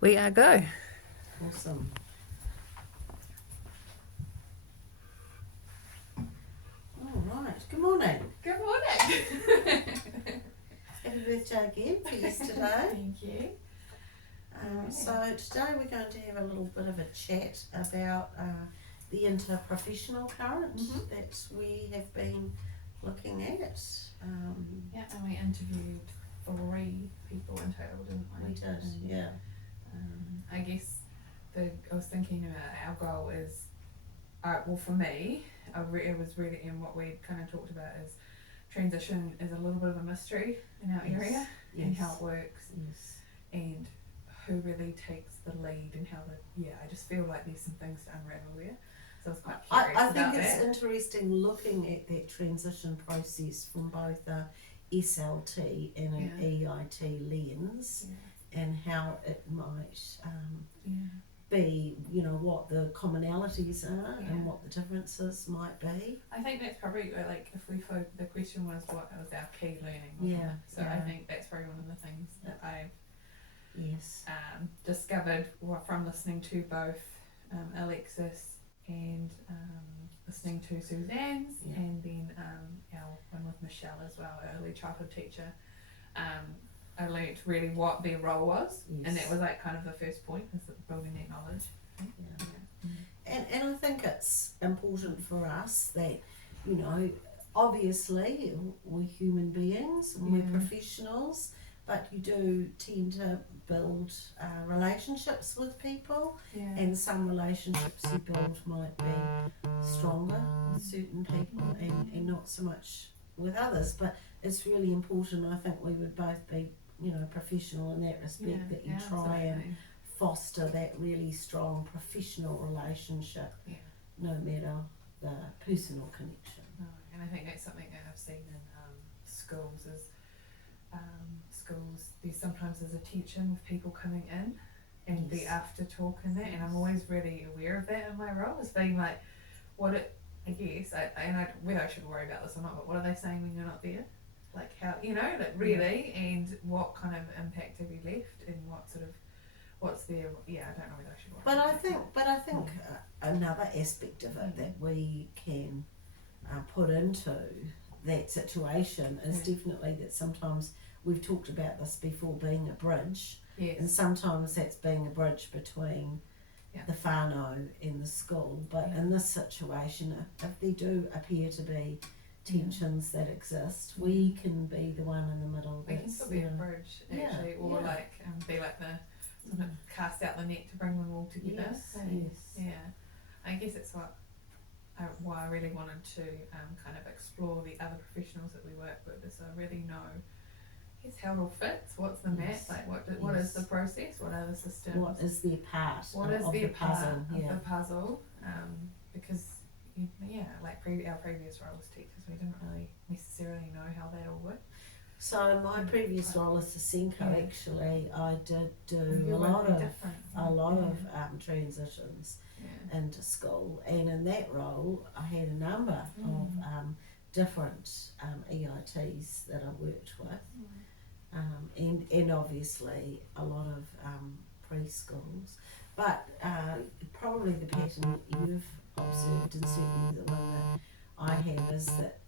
We are go. Awesome. All right. Good morning. Good morning. Happy birthday again for yesterday. Thank you. So today we're going to have a little bit of a chat about the interprofessional current that we have been looking at. Yeah, and we interviewed 3 people in total, didn't we? We did, yeah. I guess I was thinking about our goal is, well, for me, it was really, and what we kind of talked about is transition is a little bit of a mystery in our area and how it works and who really takes the lead and how I just feel like there's some things to unravel there. So I was quite curious I think about it's that. interesting looking at that transition process from both a SLT and an EIT lens and how it might be, what the commonalities are and what the differences might be. I think that's probably like if the question was what was our key learning, wasn't it? So I think that's probably one of the things that I've discovered from listening to both Alexis and listening to Suzanne's and then our one with Michelle as well, our early childhood teacher. I learnt really what their role was, and that was like kind of the first point, is building that knowledge. And I think it's important for us that, obviously we're human beings and we're professionals, but you do tend to build relationships with people, and some relationships you build might be stronger with certain people and not so much with others. But it's really important, I think we would both be, professional in that respect, that you try and foster that really strong professional relationship, no matter the personal connection. No, and I think that's something that I've seen in schools is there's sometimes a tension with people coming in and the after talk and that, and I'm always really aware of that in my role, as being like, whether I should worry about this or not, but what are they saying when you're not there? Like how, really, and what kind of impact have you left, and what's their, I don't know whether I should worry about that. But I think another aspect of it that we can put into that situation is definitely that sometimes, we've talked about this before, being a bridge, and sometimes that's being a bridge between the whānau and the school, but in this situation, if there do appear to be tensions that exist, we can be the one in the middle. We can still be a bridge, actually, or like be like the sort of cast out the net to bring them all together. I guess it's why I really wanted to kind of explore the other professionals that we work with, so I really know, I guess, how it all fits. What's the map? Like what is the process? What are the systems? What is their part what is of their the puzzle? part of the puzzle? Because like our previous role as teachers, we didn't really necessarily know how that all worked. So my previous role as a Senko, actually, I did do a lot of transitions into school, and in that role I had a number of different EITs that I worked with, and obviously a lot of preschools, but probably the pattern you've observed, and certainly the one that I have, is that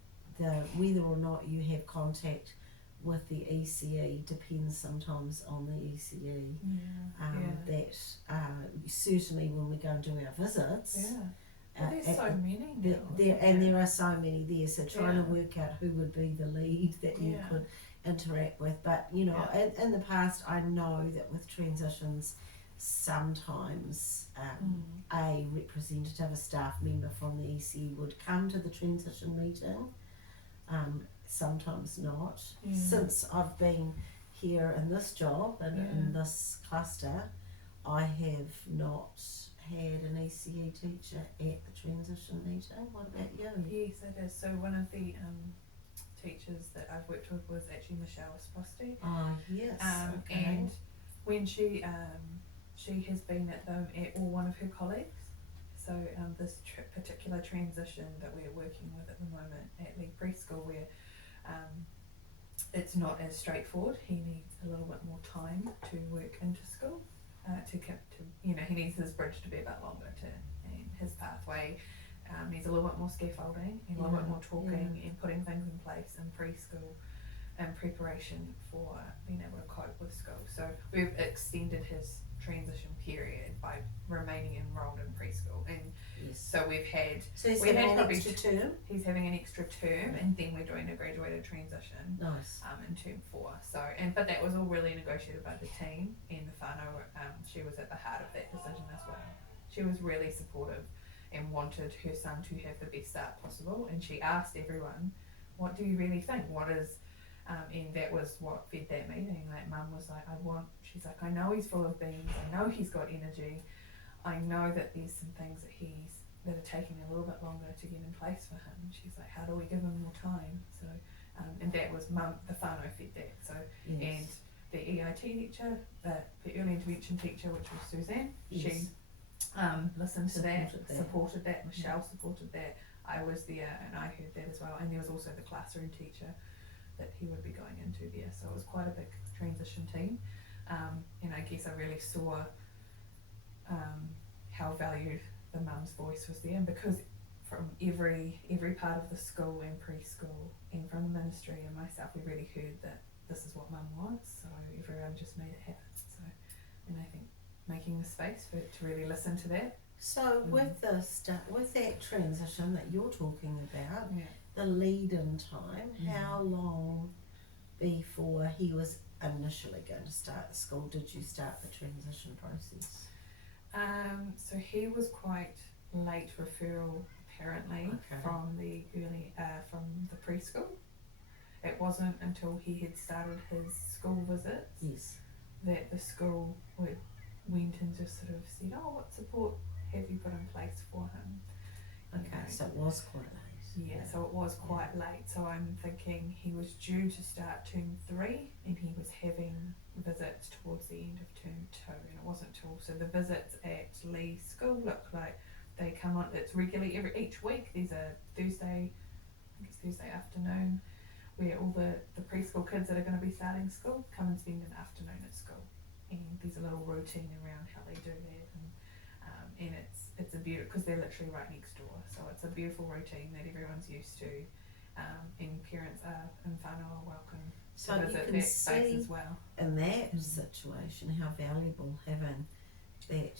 whether or not you have contact with the ECE depends sometimes on the ECE. That certainly when we go and do our visits, there's so many now. There are so many there, so trying to work out who would be the lead that you could interact with. But in the past, I know that with transitions, sometimes a representative, a staff member from the ECE would come to the transition meeting, sometimes not. Since I've been here in this job and in this cluster, I have not had an ECE teacher at the transition meeting. What about you? Yes, it is. So one of the teachers that I've worked with was actually Michelle Esposti. Yes. And when she has been at or one of her colleagues. So this particular transition that we're working with at the moment at Lee Preschool, where it's not as straightforward. He needs a little bit more time to work into school. he needs his bridge to be a bit longer and his pathway needs a little bit more scaffolding and a little bit more talking and putting things in place in preschool in preparation for being able to cope with school. So we've extended his transition period by remaining enrolled in preschool, and so we've had he's having an extra term. He's having an extra term, and then we're doing a graduated transition. Nice. In term 4. So but that was all really negotiated by the team and the whānau. She was at the heart of that decision as well. She was really supportive and wanted her son to have the best start possible, and she asked everyone, "What do you really think? What is?" And that was what fed that meeting. Like, Mum was like, she's like, I know he's full of beans, I know he's got energy, I know that there's some things that are taking a little bit longer to get in place for him. She's like, how do we give him more time? So, and that was Mum, the whānau fed that. So, and the EIT teacher, the early intervention teacher, which was Suzanne, she listened to supported that. Michelle supported that. I was there and I heard that as well. And there was also the classroom teacher that he would be going into there. So it was quite a big transition team. And I guess I really saw how valued the mum's voice was there, and because from every part of the school and preschool and from the ministry and myself, we really heard that this is what Mum wants, so everyone just made it happen. So, and I think making the space for it to really listen to that. So with that transition that you're talking about, the lead-in time, how long before he was initially going to start school did you start the transition process? So he was quite late referral apparently from the preschool. It wasn't until he had started his school visits that the school went and just sort of said, oh, what support have you put in place for him? So it was quite late. Yeah, so it was quite late. So I'm thinking he was due to start term 3 and he was having visits towards the end of term 2, and it wasn't till, so the visits at Lee School look like they come on, it's regularly each week. There's a Thursday, I think it's Thursday afternoon, where all the preschool kids that are going to be starting school come and spend an afternoon at school, and there's a little routine around how they do that, and it's a beautiful, because they're literally right next door, so it's a beautiful routine that everyone's used to, and parents and whānau are welcome so to visit that space as well. In that situation, how valuable having that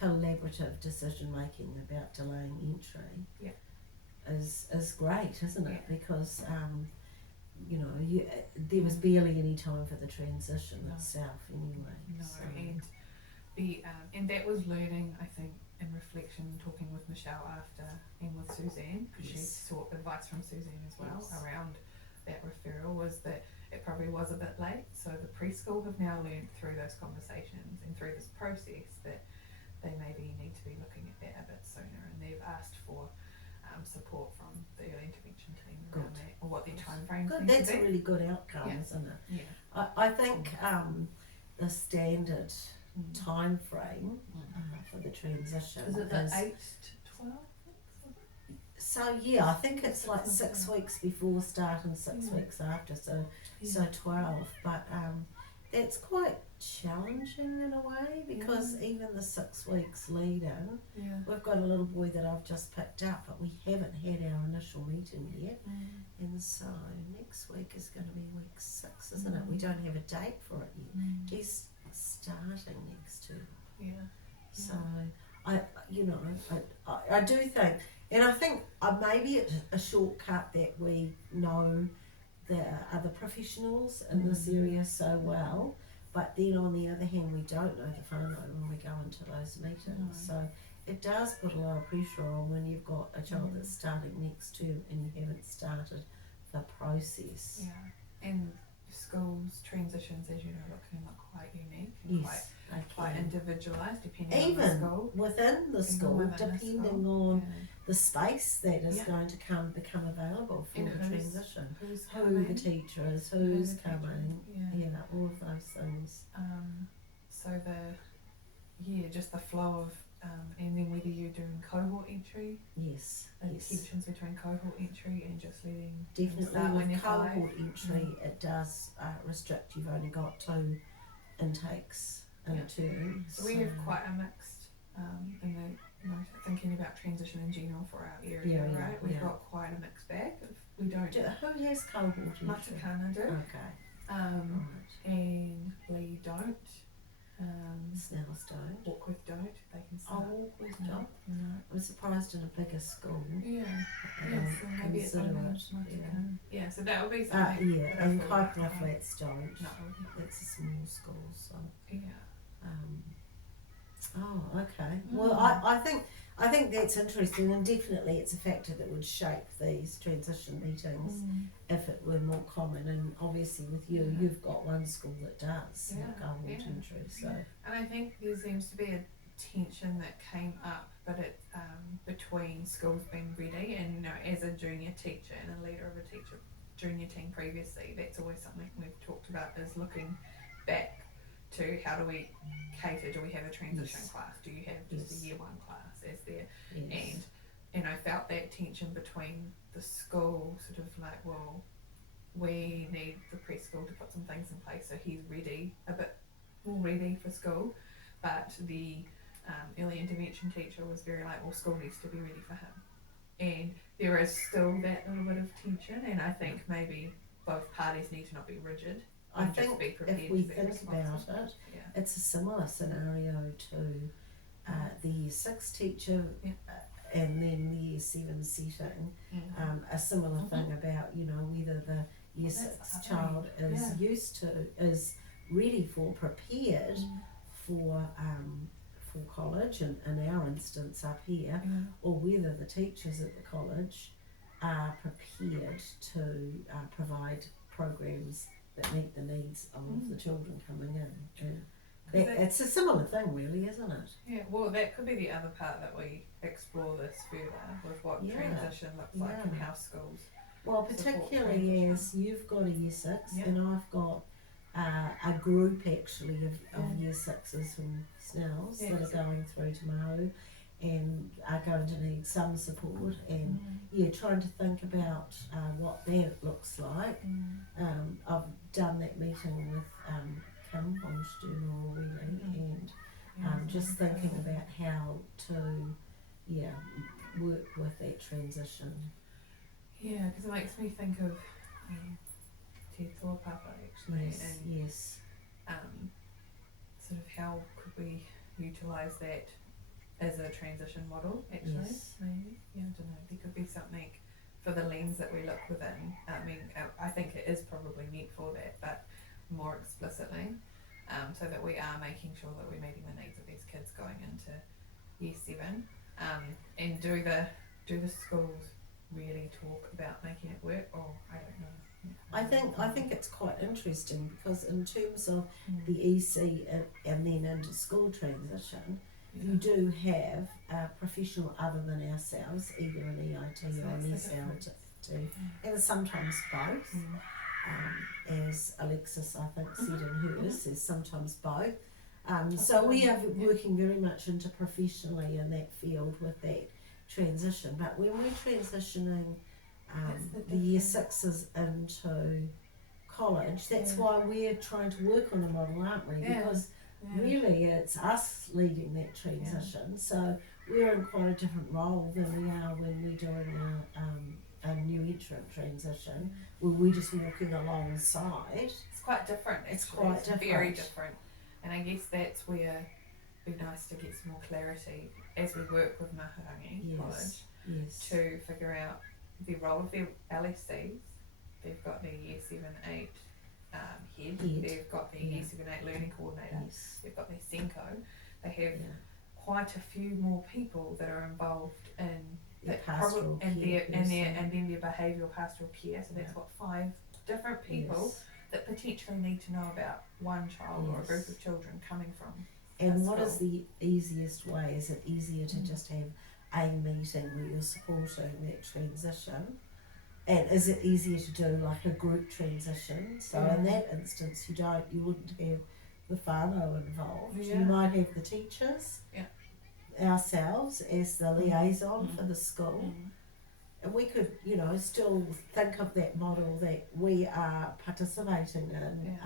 collaborative decision making about delaying entry is great, isn't it? Because there was barely any time for the transition itself anyway. No, and that was learning, I think, in reflection, talking with Michelle after and with Suzanne, because she sought advice from Suzanne as well around that referral, was that it probably was a bit late. So the preschool have now learned through those conversations and through this process that they maybe need to be looking at that a bit sooner, and they've asked for support from the early intervention team around that, or what their time frames need to be. That's a really good outcome, isn't it? Yeah. I think the standard time frame for the transition is it the 8 to 12? So I think it's like 6 weeks before start and 6 weeks after, so 12, but that's quite challenging in a way, because even the 6 weeks lead in, we've got a little boy that I've just picked up, but we haven't had our initial meeting yet, and so next week is going to be week 6, isn't it? We don't have a date for it yet. He's starting next term. So I do think, and I think maybe it's a shortcut that we know the other professionals in this area so well, but then on the other hand we don't know the whānau when we go into those meetings. So it does put a lot of pressure on when you've got a child that's starting next term and you haven't started the process. And schools transitions, as you know, can look quite unique and quite individualised depending on the school. Within the school, depending on the space that is going to become available for the transition. Who the teacher is, who's coming, all of those things. So just the flow of, and then whether you're doing cohort entry. Tensions between cohort entry and just letting definitely with cohort entry, it does restrict. You've only got 2 intakes in a term. So we have quite a mixed, in the, thinking about transition in general for our area, right? We've got quite a mixed bag. We don't. Who has cohort entry? Matakana do. Okay. And Lee don't. Snails don't. Warkworth don't. They can start. Oh, Warkworth don't. No. I'm surprised in a bigger school. Yeah. So maybe it's only Matakana. Yeah, so that would be something. And Kaipara Flats don't. No. It's a small school, so. Yeah. Okay. Well, I think that's interesting, and definitely it's a factor that would shape these transition meetings if it were more common. And obviously, with you, you've got one school that does cohort entry. So. And I think there seems to be a tension that came up, but it between schools being ready, and as a junior teacher and a leader of a junior team previously, that's always something we've talked about, is looking back to how do we cater, do we have a transition class, do you have just a year one class as there, and I felt that tension between the school sort of like, well, we need the preschool to put some things in place so he's ready, a bit more ready for school, but the early intervention teacher was very like, well, school needs to be ready for him, and there is still that little bit of tension, and I think maybe both parties need to not be rigid. I think if we think about it, it's a similar scenario to the Year 6 teacher and then the Year 7 setting. A similar thing about, whether the Year 6 child is ready for, prepared for college, and in our instance up here, or whether the teachers at the college are prepared to provide programs that meet the needs of the children coming in. It's a similar thing, really, isn't it? Yeah, well, that could be the other part that we explore this further, with what transition looks like in how schools. Well, particularly as you've got a Year 6 and I've got a group actually of Year 6s from Snells that are going through tomorrow and are going to need some support, and trying to think about what that looks like. I've done that meeting with Kim on Sterner already, and just thinking about how to work with that transition. Yeah, because it makes me think of Te Papa actually, and sort of how could we utilise that as a transition model, actually, maybe. I don't know. There could be something for the lens that we look within. I mean, I think it is probably meant for that, but more explicitly, so that we are making sure that we're meeting the needs of these kids going into Year 7. And do the schools really talk about making it work, or I don't know. I think it's quite interesting, because in terms of the EC and then into school transition, you do have a professional other than ourselves, either an EIT or an SLT, and sometimes both. As Alexis, I think, said in hers, there's sometimes both. So we are working very much interprofessionally in that field with that transition. But when we're transitioning the Year 6s into college, that's why we're trying to work on a model, aren't we? Because really it's us leading that transition. So we're in quite a different role than we are when we're doing a new entrant transition, where we're just walking alongside. It's quite different. It's very different. And I guess that's where it'd be nice to get some more clarity as we work with Mahurangi College to figure out the role of their LSCs. They've got their Year 7-8 head. They've got their Year 7-8 learning coordinator. They've got their SENCO. They have quite a few more people that are involved in that pastoral care, and then their behavioural pastoral care. So that's what 5 different people that potentially need to know about one child or a group of children coming from. And what is the easiest way? Is it easier to just have a meeting where you're supporting that transition? And is it easier to do like a group transition? So in that instance, you wouldn't have the whānau involved. You might have the teachers, ourselves as the liaison for the school. And we could, still think of that model that we are participating in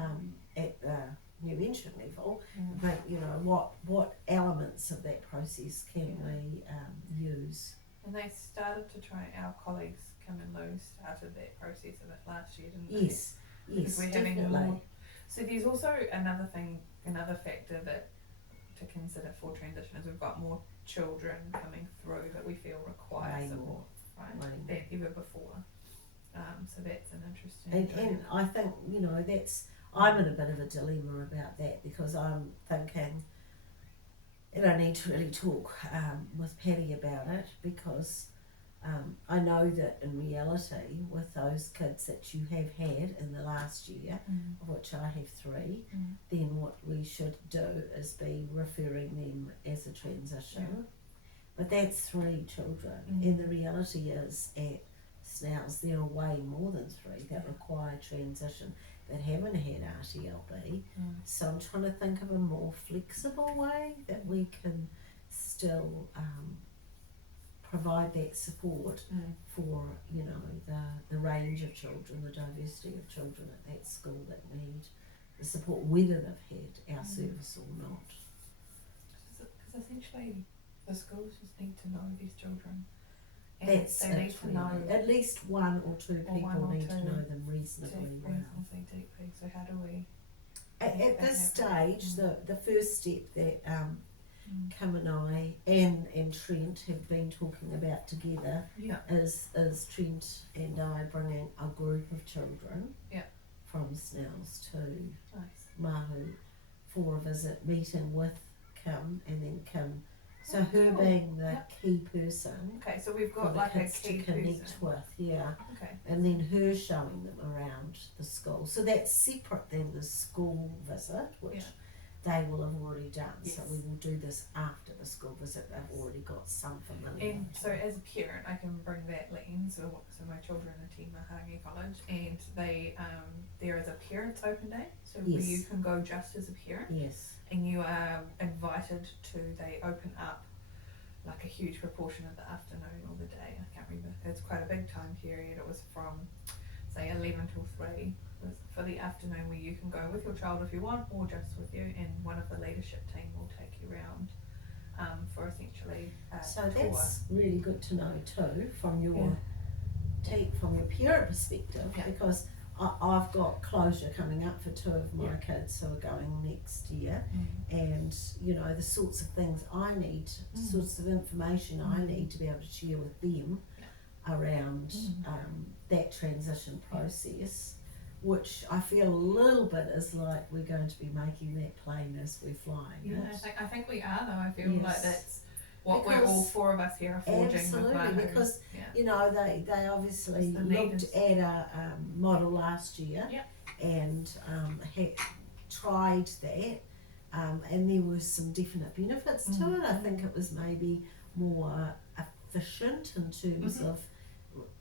at the new entrant level, but you know, what elements of that process can we use? And they started to try, our colleagues Kim and Lou started that process of it last year, didn't they? Yes, Because we're definitely. having more. So there's also another factor that to consider for transition is we've got more children coming through that we feel require support, right, than ever before. So that's an interesting. And I think, you know, I'm in a bit of a dilemma about that, because I'm thinking, and I need to really talk with Patty about it, because I know that in reality, with those kids that you have had in the last year, of which I have 3, then what we should do is be referring them as a transition. But that's 3 children, and the reality is at Snouts there are way more than 3 that require transition that haven't had RTLB. So I'm trying to think of a more flexible way that we can still provide that support for, you know, the range of children, the diversity of children at that school that need the support, whether they've had our service or not. Because essentially the schools just need to know these children. And That's they need to know at least 1 or 2 people need to know them reasonably well. Deeply. So how do we? At this stage, the first step that Kim and I and Trent have been talking about together is Trent and I bringing a group of children from Snells to Mahu for a visit, meeting with Kim, and then Kim. So her being the key person. Okay, so we've got for like the a kids key to connect person. with, Okay. and then her showing them around the school. So that's separate than the school visit, which they will have already done. Yes. So we will do this after the school visit. They've already got some familiarity. And so as a parent, I can bring that lens. So my children attend Maharangi College, and they there is a parents' open day, so where you can go just as a parent. Yes. And you are invited to. They open up like a huge proportion of the afternoon or the day. I can't remember. It's quite a big time period. It was from say 11 till 3. Was for the afternoon where you can go with your child if you want, or just with you, and one of the leadership team will take you around for essentially so tour. That's really good to know too from your from your parent perspective, because I've got closure coming up for 2 of my kids who are going next year, and you know the sorts of things I need, the sorts of information I need to be able to share with them around that transition process, which I feel a little bit is like we're going to be making that plain as we're flying. Yeah, I think we are though. I feel like that's what because we're all 4 of us here are forging. Absolutely, with because you know they obviously looked at a model last year and had tried that, and there were some definite benefits to it. I think it was maybe more efficient in terms of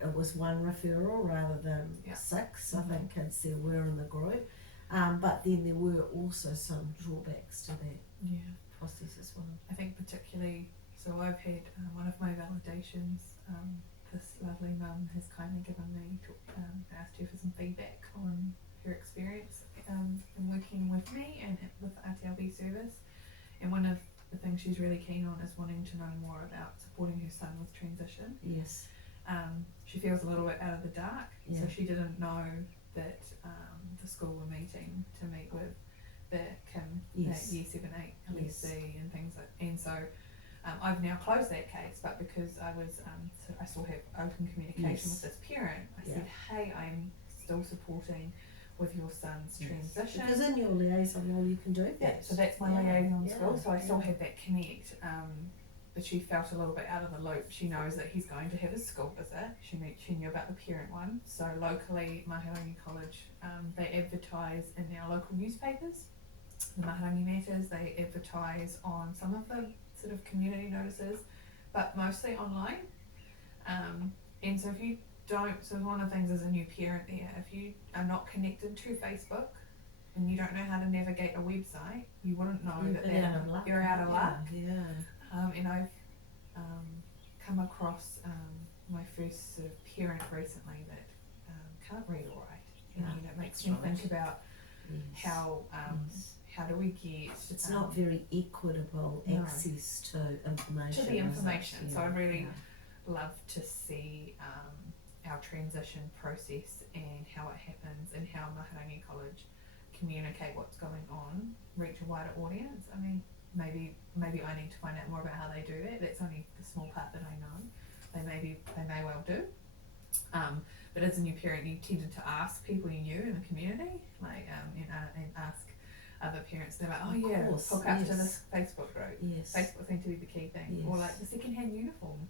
it was 1 referral rather than 6. I think kids there were in the group, but then there were also some drawbacks to that process as well. I think particularly, so I've had one of my validations, this lovely mum has kindly given me, asked her for some feedback on her experience in working with me and with the RTLB service, and one of the things she's really keen on is wanting to know more about supporting her son with transition. Yes. She feels a little bit out of the dark, so she didn't know that the school were meeting to meet with the Kim, Year 7, 8 LSC and things like, and so I've now closed that case, but because I was I still have open communication with this parent, I said, hey, I'm still supporting with your son's transition. Because in your liaison role you can do that. Yeah, so that's my liaison school, so I still had that connect. But she felt a little bit out of the loop. She knows that he's going to have his school visit. She knew about the parent one. So locally, Maharangi College, they advertise in our local newspapers, the Maharangi Matters. They advertise on some of the sort of community notices, but mostly online. And so if you don't, so one of the things as a new parent there, if you are not connected to Facebook and you don't know how to navigate a website, you wouldn't know you're out of luck. And I've come across my first sort of parent recently that how do we get... It's not very equitable access to information. To the information. Yeah. So I'd really love to see our transition process and how it happens, and how Maharangi College communicate what's going on, reach a wider audience. I mean, maybe I need to find out more about how they do that. That's only the small part that I know. They may well do. But as a new parent, you tended to ask people you knew in the community, like, and ask other parents. They're like, oh yeah, hook up to this Facebook group. Yes. Facebook seemed to be the key thing. Yes. Or like the second-hand uniform.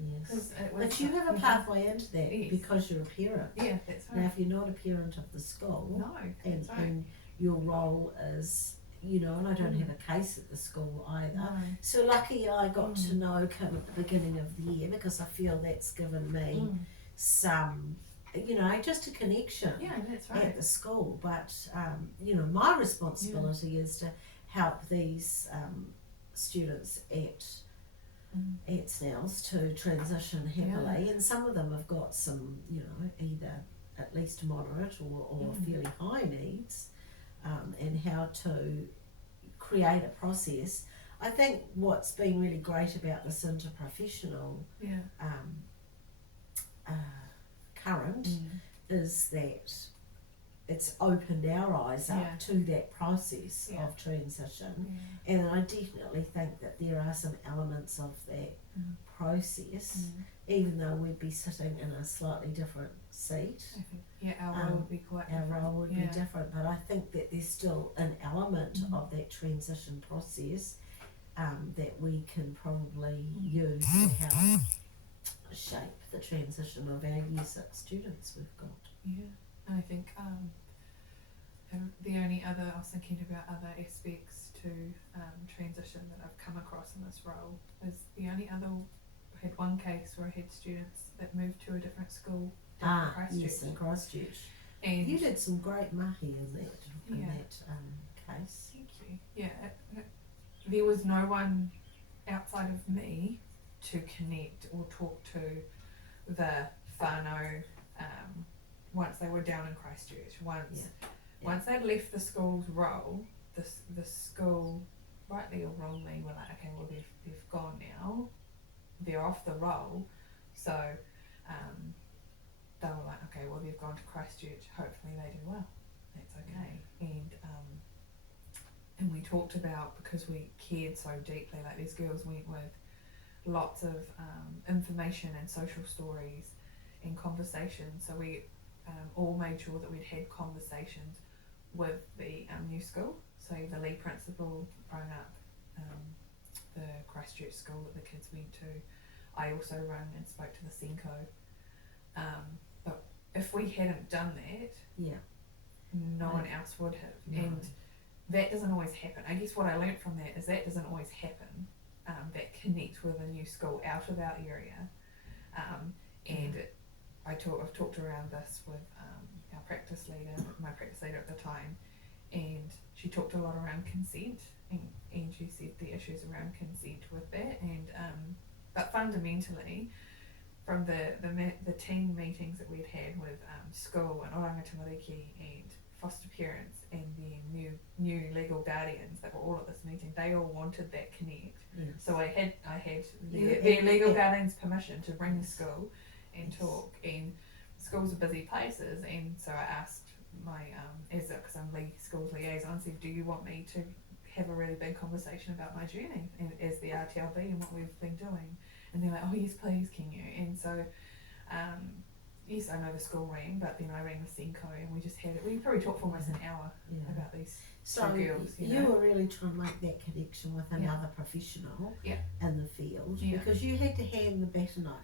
Yes. But you have a pathway into that because you're a parent. Yeah, that's right. Now, if you're not a parent of the school, no, that's right. and your role is, and I don't have a case at the school either. No. So lucky I got to know Kim at the beginning of the year, because I feel that's given me some, just a connection that's right. at the school. But, my responsibility is to help these students at SNELS to transition happily, and some of them have got some, either at least moderate or fairly high needs, and how to create a process. I think what's been really great about this interprofessional current is that it's opened our eyes up to that process of transition, and I definitely think that there are some elements of that process, even though we'd be sitting in a slightly different seat. Our role would be quite different. Our role would be different, but I think that there's still an element of that transition process that we can probably use to help shape the transition of our Year 6 students we've got. I think the only other, I was thinking about other aspects to transition that I've come across in this role, is the only other, I had one case where I had students that moved to a different school down in Christchurch. Yes, in Christchurch. And you did some great mahi in that case. Thank you. There was no one outside of me to connect or talk to the whānau once they were down in Christchurch. Once they'd left the school's role, the school, rightly or wrongly, were like, okay, well they've gone now, they're off the roll, so they were like, okay, well they've gone to Christchurch, hopefully they do well, that's okay. And we talked about, because we cared so deeply, like these girls went with lots of information and social stories and conversations, so we all made sure that we'd had conversations with the new school. So the lead principal rang up the Christchurch school that the kids went to. I also rang and spoke to the Senko. But if we hadn't done that, no one else would have. No. And that doesn't always happen. I guess what I learnt from that is that doesn't always happen. That connect with a new school out of our area. And I've talked around this with our practice leader, my practice leader at the time, and she talked a lot around consent, and she said the issues around consent with that, and but fundamentally, from the team meetings that we'd had with school and Oranga Tamariki and foster parents and then new legal guardians that were all at this meeting, they all wanted that connect. So I had their legal guardian's permission to bring the school and talk, and schools are busy places, and so I asked my because I'm school's liaison, said, do you want me to have a really big conversation about my journey and as the RTLB and what we've been doing? And they're like, oh yes please, can you? And so yes, I know the school rang, but then I rang the Senko, and we just had it. We probably talked for almost an hour about these two girls. You were really trying to make that connection with another professional in the field, because you had to hand the baton over.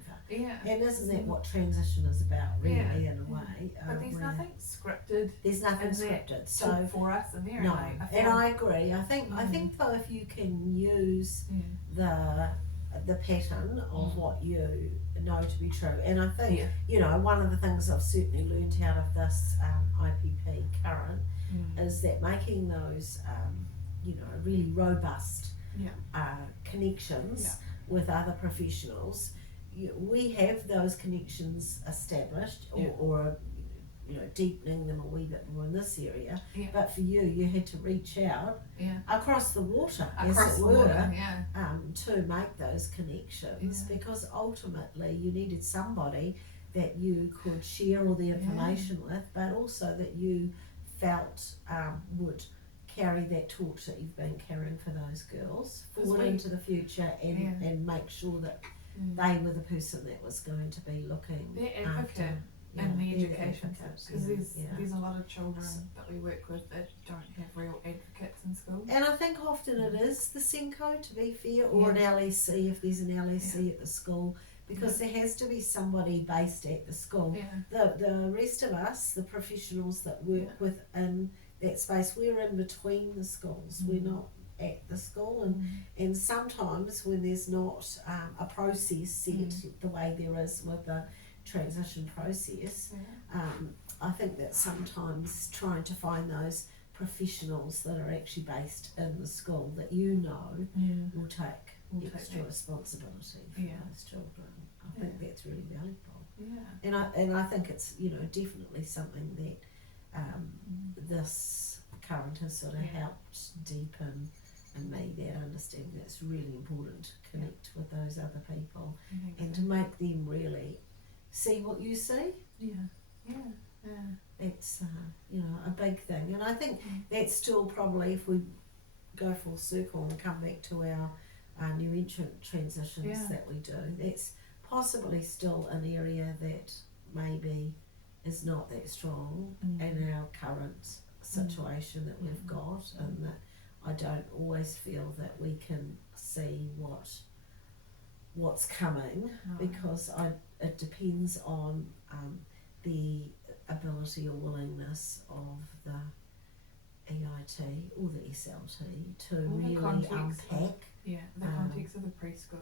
And isn't that what transition is about, really, in a way? But there's nothing scripted. There's nothing scripted. So for us in there. No, and I agree. I think though, if you can use the pattern of what you know to be true, and I think one of the things I've certainly learned out of this IPP current is that making those really robust connections with other professionals, we have those connections established or deepening them a wee bit more in this area. Yeah. But for you had to reach out across the water, Across as it the were, water, to make those connections, because ultimately you needed somebody that you could share all the information with, but also that you felt would carry that torch that you've been carrying for those girls forward into the future, and make sure that they were the person that was going to be looking after. In the education because there's a lot of children that we work with that don't have real advocates in school. And I think often it is the SENCO, to be fair, or an LEC if there's an LEC at the school, because there has to be somebody based at the school. The rest of us, the professionals that work within that space, we're in between the schools. We're not at the school, and sometimes when there's not a process set the way there is with the transition process, I think that sometimes trying to find those professionals that are actually based in the school that will take extra responsibility for those children. I think that's really valuable. And I think it's definitely something that this current has sort of helped deepen in me, that understanding that it's really important to connect with those other people and to make them really see what you see. It's a big thing, and I think that's still probably, if we go full circle and come back to our new entrant transitions that we do, that's possibly still an area that maybe is not that strong in our current situation that we've got, and that I don't always feel that we can see what's coming, because it depends on the ability or willingness of the EIT or the SLT to really unpack the context of the preschool.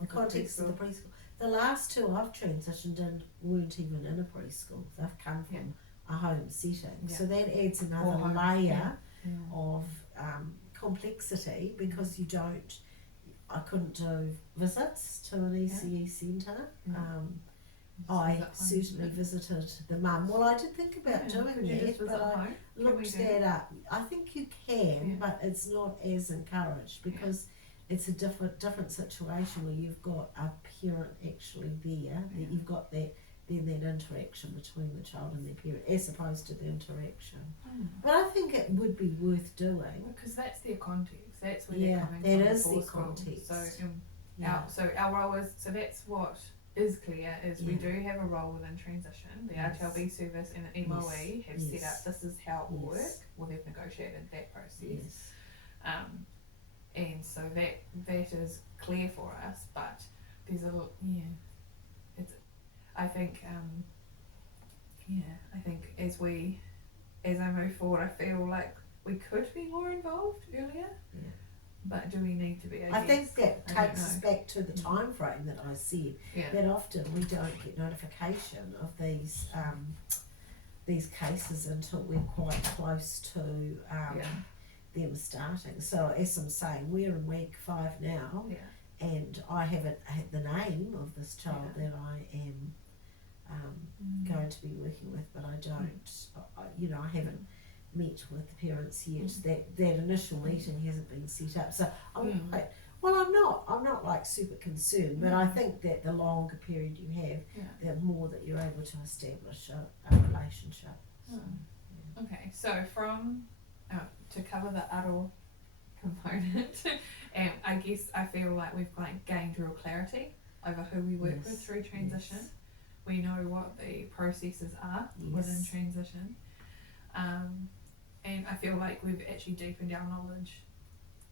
The context of the preschool. The last two I've transitioned in weren't even in a preschool. They've come from a home setting. So that adds another layer of complexity, because I couldn't do visits to an ECE centre. I certainly visited the mum. Well, I did think about doing that, but I looked that up. I think you can, but it's not as encouraged, because it's a different situation where you've got a parent actually there, that you've got that interaction between the child and their parent, as opposed to the interaction. But I think it would be worth doing, because that's their context. That's where they're coming from. That is their context. So our role is, so that's what is clear, is we do have a role within transition. The RTLB service and the MOE have set up, this is how it will work. Well, they've negotiated that process. And so that is clear for us, but there's a lot, I think as I move forward, I feel like we could be more involved earlier. But do we need to be? I think that takes us back to the time frame that I said. That often we don't get notification of these cases until we're quite close to them starting. So as I'm saying, we're in week 5 now, and I haven't had the name of this child that I am going to be working with, but I don't, I haven't met with the parents yet. That initial meeting hasn't been set up, so I'm I'm not like super concerned, but I think that the longer period you have, the more that you're able to establish a relationship. Okay, so from to cover the adult component, I guess I feel like we've gained real clarity over who we work with through transition. We know what the processes are within transition, and I feel like we've actually deepened our knowledge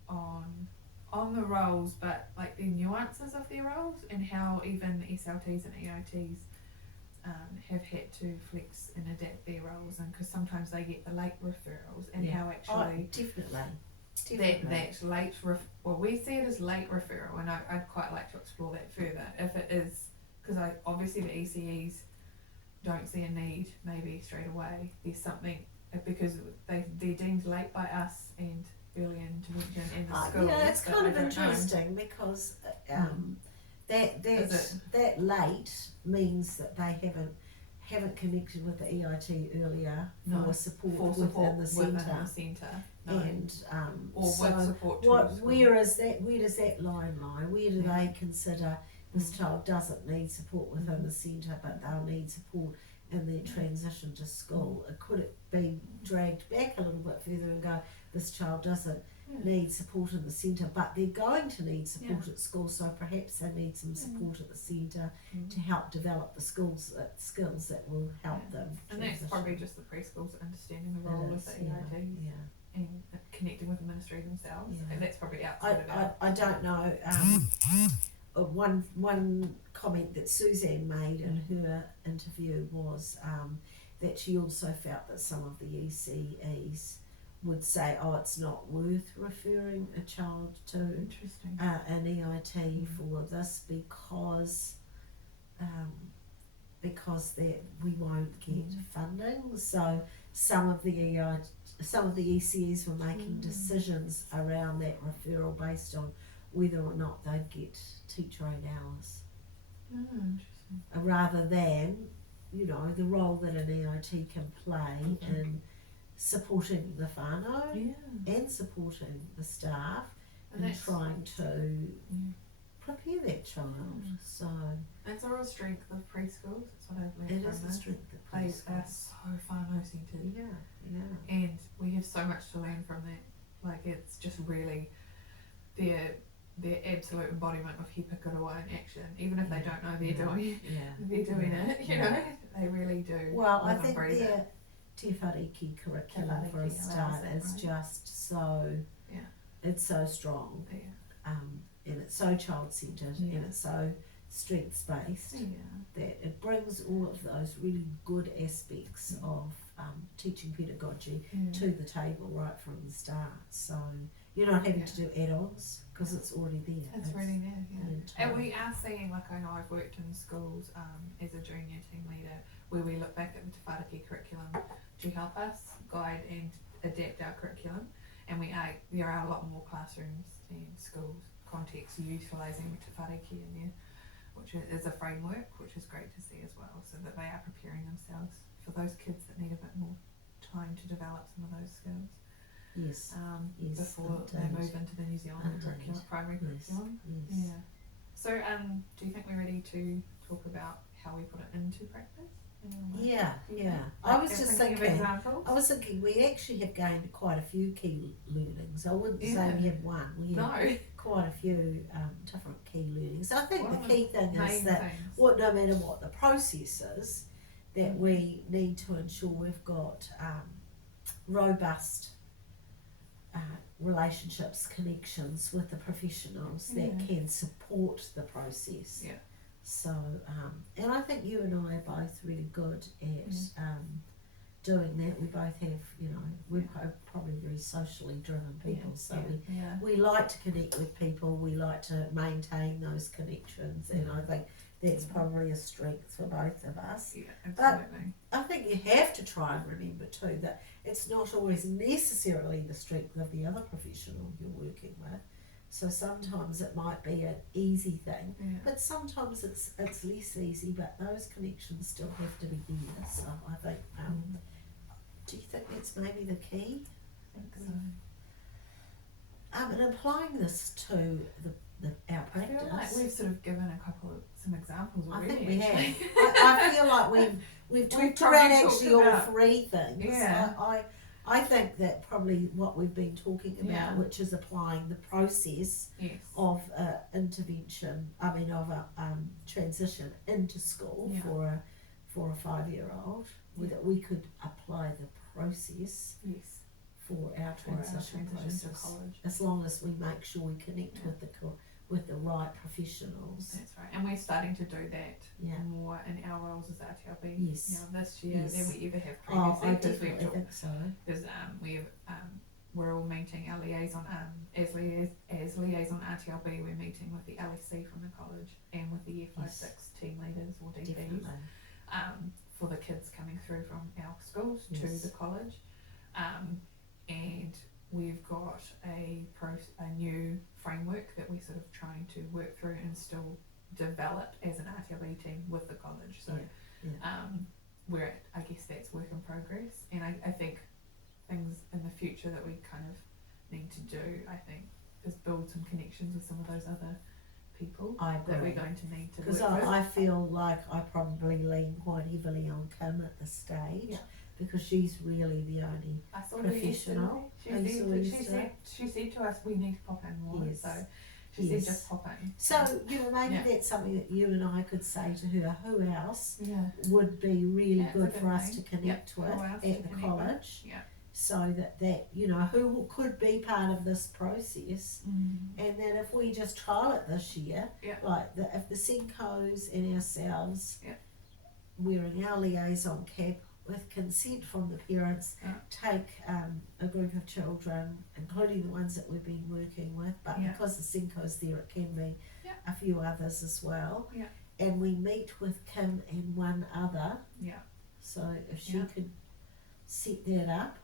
on the roles, but like the nuances of their roles, and how even the SLTs and EITs have had to flex and adapt their roles, and because sometimes they get the late referrals, and how actually definitely that late we see it as late referral, and I'd quite like to explore that further if it is, because obviously the ECEs don't see a need maybe straight away. There's something, because they're deemed late by us and early intervention in the school. It's kind of interesting because that late means that they haven't haven't connected with the EIT earlier No, for support for within support the within centre. the centre. No. And Or with so support to what? school. Where does that line lie? Where do Yeah. they consider this child doesn't need support within the centre, but they'll need support in their transition to school? Could it be dragged back a little bit further and go, this child doesn't need support in the centre, but they're going to need support at school, so perhaps they need some support at the centre to help develop the skills that will help them And transition. that's probably just the preschool's understanding the role of the EIT and connecting with the ministry themselves. Yeah. And that's probably outside of our... I don't know. One comment that Suzanne made in her interview was that she also felt that some of the ECEs would say, oh, it's not worth referring a child to Interesting. an EIT for this because that we won't get funding. So some of the ECs were making decisions around that referral based on whether or not they'd get teacher aid hours, Interesting. rather than, you know, the role that an EIT can play in supporting the whānau and supporting the staff and trying to prepare that child. So it's a real strength of preschools. That's what I've learned it from is a this. strength of They preschool. are so whānau centred. Yeah. And we have so much to learn from that. Like, it's just really their absolute embodiment of he pikaroa in action. Even if they don't know they're doing it, you know, they really do. Well, I think their Te Whariki curriculum for a start is just so, it's so strong, and it's so child-centred, and it's so strengths-based, that it brings all of those really good aspects of teaching pedagogy to the table right from the start. So you're not having to do add-ons because it's already there. It's already there, And we are seeing, like, I know I've worked in schools as a junior team leader where we look back at the Te Whariki curriculum to help us guide and adapt our curriculum, and there are a lot more classrooms and schools contexts utilising Te Whariki in there, which is a framework, which is great to see as well, so that they are preparing themselves for those kids that need a bit more time to develop some of those skills. Before they move into the New Zealand curriculum, primary curriculum. So do you think we're ready to talk about how we put it into practice? I was just thinking we actually have gained quite a few key learnings. I wouldn't say we have one, we have quite a few different key learnings. I think the key thing is that no matter what the process is, that we need to ensure we've got robust relationships, connections with the professionals that can support the process. So, and I think you and I are both really good at doing that. We both have, you know, we're probably very socially driven people, so we like to connect with people, we like to maintain those connections, and I think that's probably a strength for both of us. But I think you have to try and remember too that it's not always necessarily the strength of the other professional you're working with. So sometimes it might be an easy thing, but sometimes it's less easy, but those connections still have to be there. So I think, do you think that's maybe the key? I think so. And applying this to our practice. I feel like we've sort of given some examples already. I think we have. I feel like we've talked about actually all three things. I think that probably what we've been talking about, which is applying the process of intervention, of a transition into school for a 5-year-old, that we could apply the process for our transition process to college, as long as we make sure we connect with the right professionals. That's right, and we're starting to do that more in our roles as RTLB. This year than we ever have previously. I definitely think so. Because we're all meeting our liaison as liaison RTLB. We're meeting with the LSC from the college and with the Year 5-6 team leaders or DPs for the kids coming through from our schools to the college, and we've got a new framework that we're sort of trying to work through and still develop as an RTLB team with the college. So I guess that's work in progress, and I think things in the future that we kind of need to do, I think, is build some connections with some of those other people that we're going to need to work with. Because I feel like I probably lean quite heavily on Kim at this stage, because she's really the only professional. She said to us we need to pop in more, so she said just pop in. So, maybe that's something that you and I could say to her, who else would be really good for us to connect with at the college. So that who could be part of this process, and then if we just trial it this year, like if the Senkos and ourselves wearing our liaison cap with consent from the parents, take a group of children, including the ones that we've been working with, but because the Senko's there, it can be a few others as well, and we meet with Kim and one other, so if she could set that up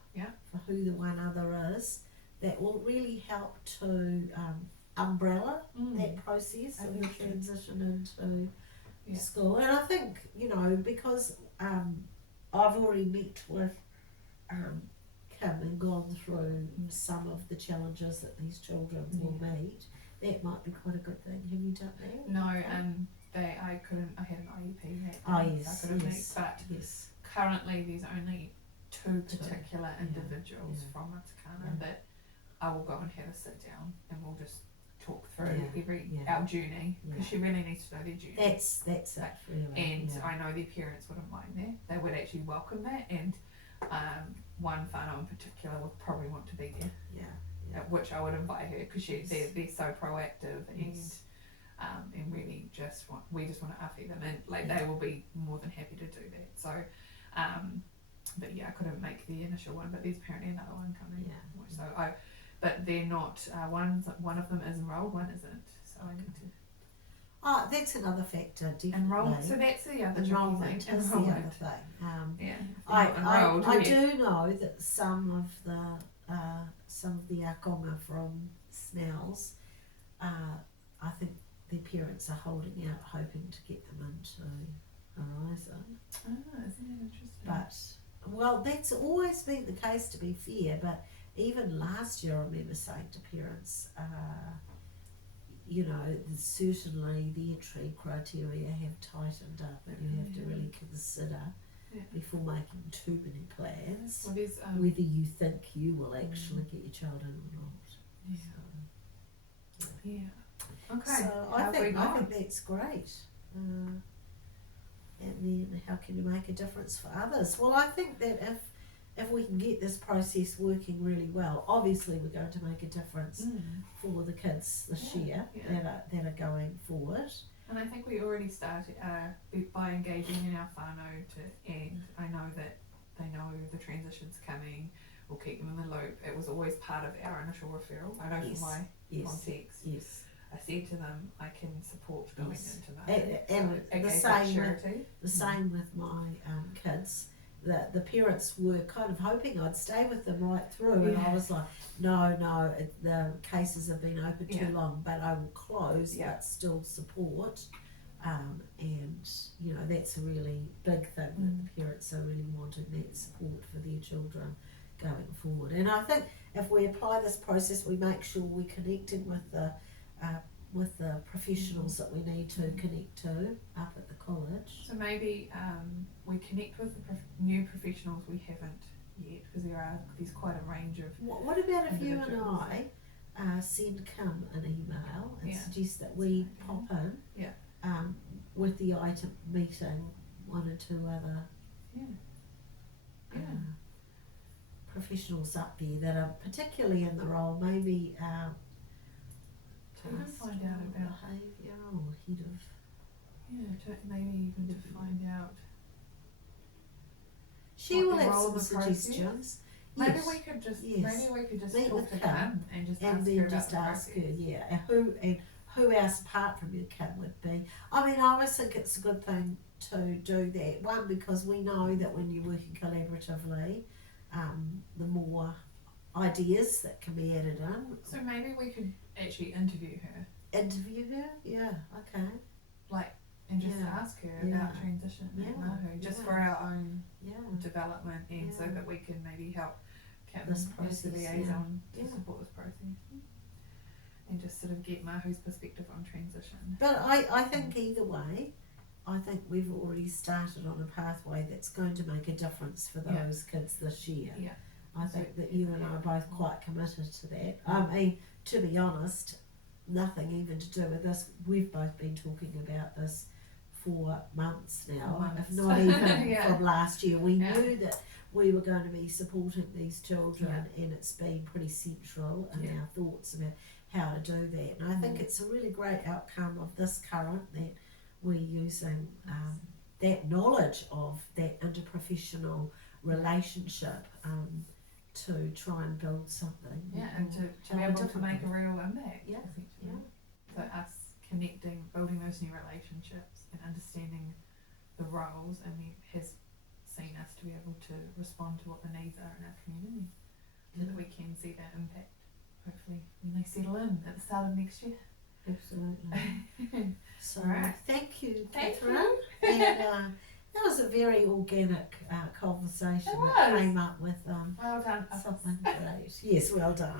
for who the one other is, that will really help to umbrella that process of the transition into school. And I think, because I've already met with Kim and gone through some of the challenges that these children will meet, that might be quite a good thing. Have you done that? No, I had an IEP so I couldn't meet, but currently there's only 2 particular individuals from Matakana that I will go and have a sit down and we'll just talk through our journey, because she really needs to know their journey. That's it, really. And I know their parents wouldn't mind that. They would actually welcome that, and one whānau in particular would probably want to be there, which I would invite her, because they're so proactive and really we just want to awhi them, and they will be more than happy to do that. So but I couldn't make the initial one, but there's apparently another one coming. So but they're not. One of them is enrolled, one isn't. So I need to. That's another factor. Definitely. So that's the other enrollment thing. Is the other thing. I do know that some of the akonga from Snells, I think their parents are holding out, hoping to get them into Horizon. Isn't that interesting? But that's always been the case, to be fair. But even last year, I remember saying to parents, certainly the entry criteria have tightened up, and you have to really consider before making too many plans whether you think you will actually get your child in or not. Okay. So I think that's great. And then how can you make a difference for others? Well, I think that if we can get this process working really well, obviously we're going to make a difference for the kids this year that are going forward. And I think we already started by engaging in our whānau and I know that they know the transition's coming. We'll keep them in the loop. It was always part of our initial referral. I know from my context. I said to them, I can support going into that. And the same with my kids. The parents were kind of hoping I'd stay with them right through, and I was like, no, the cases have been open too long, but I will close, but still support. And that's a really big thing that the parents are really wanting, that support for their children going forward. And I think if we apply this process, we make sure we're connecting with the professionals that we need to connect to up at the college. So maybe we connect with the new professionals we haven't yet, because there's quite a range of. What about if you and I send Kim an email and suggest that we pop in with the item meeting one or two other professionals up there that are particularly in the role, maybe to find out about behaviour or head of maybe even to find out. She will have some suggestions. Maybe we could just meet talk with to Kim and just and ask then her just about ask the her, and who else apart from you Kim would be. I mean, I always think it's a good thing to do that. One, because we know that when you're working collaboratively, the more ideas that can be added in. So maybe we could actually interview her. Yeah, okay. And just ask her about transition at Mahu, just for our own development and so that we can maybe help Kim This as the process, liaison to support this process. And just sort of get Mahu's perspective on transition. But I think either way, I think we've already started on a pathway that's going to make a difference for those kids this year. Yeah. I think that you and I are both quite committed to that. I mean, to be honest, nothing even to do with this. We've both been talking about this for months now, if not even from last year. We knew that we were going to be supporting these children, and it's been pretty central in our thoughts about how to do that. And I think it's a really great outcome of this current that we're using that knowledge of that interprofessional relationship to try and build something. Yeah, and to be able to make a real impact. Yeah. Essentially. So us connecting, building those new relationships and understanding the roles, and he has seen us to be able to respond to what the needs are in our community so that we can see that impact hopefully when they settle in at the start of next year. Absolutely. So thank you, Thank Katherine. And that was a very organic conversation It that was. came up with Well done. something great. Yes, well done.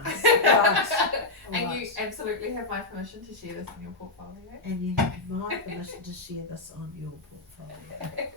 And you absolutely have my permission to share this in your portfolio. And you have my permission to share this on your portfolio.